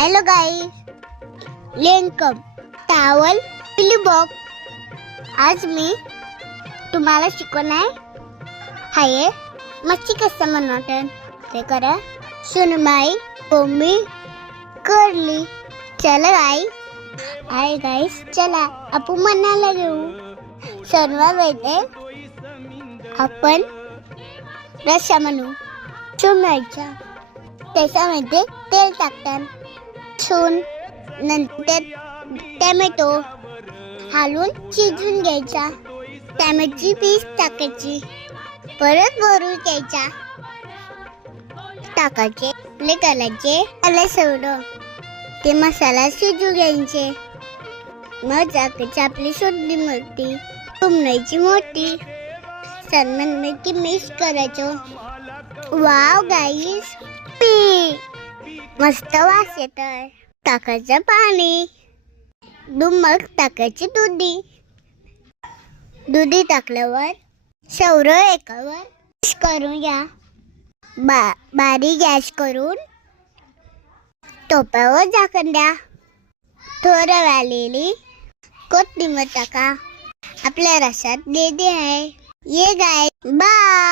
Hello guys, लेनकम टावल पिलीबॉक. आज मी तुम्हाला शिकवणार आहे मच्छी कसं बनवतात ते करा. सुनमाई मम्मी करली. चला गाइस चला आपण मनाला घेऊ. सर्वात पहिले आपण रस्सा बनवू. सुनायचा त्याच्यामध्ये तेल टाकतात. नंतर टोमॅटो हालून शिजवून घ्यायचा. टोमॅटोची पीस टाकायची. परत भरून घ्यायचा. टाकायचे प्ले करायचे. आलं सवडं ते मसाला शिजू घ्यायचे. मग टाकायची आपली शोधली मोठी तुमनायची मोठी सन्मान की मिक्स करायचो. वाव गाईस मस्त वास येतोय. टाकायचं पाणी. मग टाकायची दुधी टाकल्यावर सौरव एकावर मिक्स करून घ्या. बारीक गॅस करून टोपावर झाकण द्या. थोडं वाळलेली कोथिंबीर टाका. आपल्या रसात रेडी आहे. ये गाय बाय.